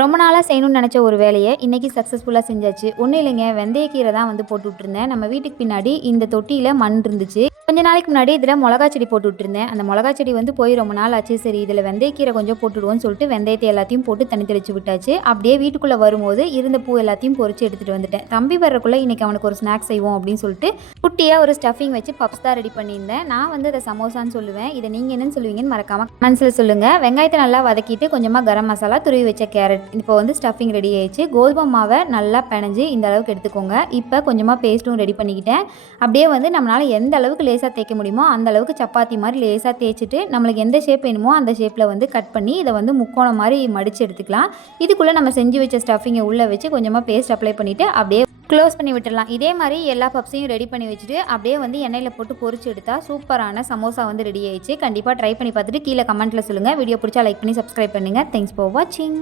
ரொம்ப நாளாக செய்யணும்னு நினச்ச ஒரு வேலையை இன்றைக்கி சக்ஸஸ்ஃபுல்லாக செஞ்சாச்சு. ஒன்றும் இல்லைங்க, வெந்தயக்கீரை தான் வந்து போட்டு விட்டுருந்தேன். நம்ம வீட்டுக்கு பின்னாடி இந்த தொட்டியில் மண் இருந்துச்சு. கொஞ்ச நாளைக்கு முன்னாடி இதில் மிளகா செடி போட்டு விட்டுருந்தேன். அந்த மிளகா செடி வந்து போய் ரொம்ப நாள் ஆச்சு. சரி, இதில் வெந்தயக்கீரை கொஞ்சம் போட்டுவிடுவோன்னு சொல்லிட்டு வெந்தயத்தை எல்லாத்தையும் போட்டு தண்ணி தெளித்து விட்டாச்சு. அப்படியே வீட்டுக்குள்ளே வரும்போது இருந்த பூ எல்லாத்தையும் பொறிச்சு எடுத்துகிட்டு வந்துட்டேன். தம்பி வர்றக்குள்ளே இன்றைக்கி அவனுக்கு ஒரு ஸ்நாக்ஸ் செய்வோம் அப்படின்னு சொல்லிட்டு குட்டியாக ஒரு ஸ்டஃபிங் வச்சு பப்ஸ் தான் ரெடி பண்ணியிருந்தேன். நான் வந்து அதை சமோசான்னு சொல்லுவேன். இதை நீங்கள் என்னன்னு சொல்லுவீங்கன்னு மறக்காமல் கமெண்ட்ஸில் சொல்லுங்கள். வெங்காயத்தை நல்லா வதக்கிட்டு கொஞ்சமாக கரம் மசாலா, துருவி வச்ச கேரட், இப்போ வந்து ஸ்டஃபிங் ரெடி ஆயிடுச்சு. கோதுமை மாவை நல்லா பிணைஞ்சு இந்த அளவுக்கு எடுத்துக்கோங்க. இப்போ கொஞ்சமாக பேஸ்ட்டும் ரெடி பண்ணிக்கிட்டேன். அப்படியே வந்து நம்மளால் எந்த அளவுக்கு லேசாக தேய்க்க முடியுமோ அந்த அளவுக்கு சப்பாத்தி மாதிரி லேசாக தேய்ச்சிட்டு நம்மளுக்கு எந்த ஷேப் வேணுமோ அந்த ஷேப்பில் வந்து கட் பண்ணி இதை வந்து முக்கோணம் மாதிரி மடித்து எடுத்துக்கலாம். இதுக்குள்ளே நம்ம செஞ்சு வச்ச ஸ்டஃபிங்கை உள்ளே வச்சு கொஞ்சமாக பேஸ்ட் அப்ளை பண்ணிவிட்டு அப்படியே க்ளோஸ் பண்ணி விட்டுடலாம். இதே மாதிரி எல்லா பப்ஸையும் ரெடி பண்ணி வச்சுட்டு அப்படியே வந்து எண்ணெயில் போட்டு பொரிச்சு எடுத்தால் சூப்பரான சமோசா வந்து ரெடி ஆயிடுச்சு. கண்டிப்பாக ட்ரை பண்ணி பார்த்துட்டு கீழே கமெண்ட்டில் சொல்லுங்கள். வீடியோ பிடிச்சா லைக் பண்ணி சப்ஸ்கிரைப் பண்ணுங்கள். தேங்க்ஸ் ஃபார் வாட்சிங்.